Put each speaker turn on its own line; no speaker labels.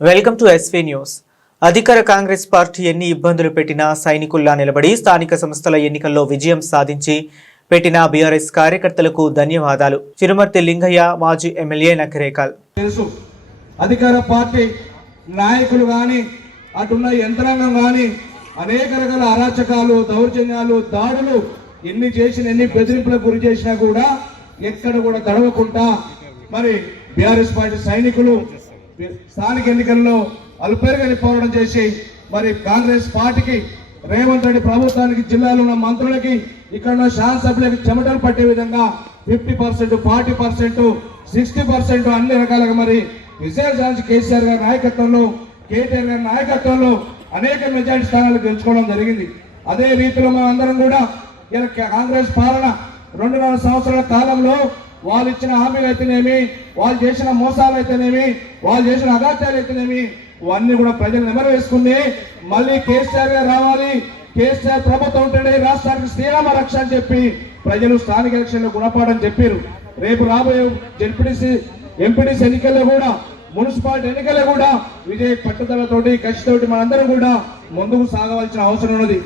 Welcome to SV news. అధికార Congress party ఎన్ని ఇబ్బందులు పెట్టినా సైనికుల్లా నిలబడి స్థానిక సంస్థల ఎన్నికల్లో విజయం సాధించి పెట్టిన బీఆర్ఎస్ కార్యకర్తలకు ధన్యవాదాలు. చిరుమర్తి లింగయ్య మాజీ ఎమ్మెల్యే నకరేకల్.
తెలుసు. అధికార పార్టీ నాయకులు కానీ అటున్న యంత్రాంగం కానీ అనేక రకాల అరాచకాలు దౌర్జన్యాలు దాడులు ఎన్ని చేసిన ఎన్ని బెదిరింపులకు గురి చేసినా కూడా ఎక్కడ కూడా తడవకుండా మరి బీఆర్ఎస్ పార్టీ సైనికులు స్థానిక ఎన్నికల్లో అల్పేరుగని పోరాటం చేసి మరి కాంగ్రెస్ పార్టీకి రేవంత్ రెడ్డి ప్రభుత్వానికి జిల్లాలో ఉన్న మంత్రులకి ఇక్కడ ఉన్న శాసనసభ్యులకి చెమటలు పట్టే విధంగా fifty percent forty percent sixty percent అన్ని రకాలుగా మరి విజయ సాధించి కేసీఆర్ గారి నాయకత్వంలో కేటీఆర్ గారి నాయకత్వంలో అనేక మెజార్టీ స్థానాలు గెలుచుకోవడం జరిగింది. అదే రీతిలో మనం అందరం కూడా ఇలా కాంగ్రెస్ పాలన రెండున్నర సంవత్సరాల కాలంలో వాళ్ళు ఇచ్చిన హామీలు అయితేనేమి వాళ్ళు చేసిన మోసాలు అయితేనేమి వాళ్ళు చేసిన అగాత్యాలు అయితేనేమి ఇవన్నీ కూడా ప్రజలు నెమరు వేసుకుని మళ్ళీ కేసీఆర్ గారు రావాలి కేసీఆర్ ప్రభుత్వం ఉంటే రాష్ట్రానికి శ్రీరామ రక్ష అని చెప్పి ప్రజలు స్థానిక ఎలక్షన్లో గుణపాఠం చెప్పారు. రేపు రాబోయే జడ్పీటీసీ ఎంపీటీసీ ఎన్నికల్లో కూడా మున్సిపాలిటీ ఎన్నికల్లో కూడా విజయ పట్టుదలతోటి కసితోటి మనందరం కూడా ముందుకు సాగవలసిన అవసరం ఉన్నది.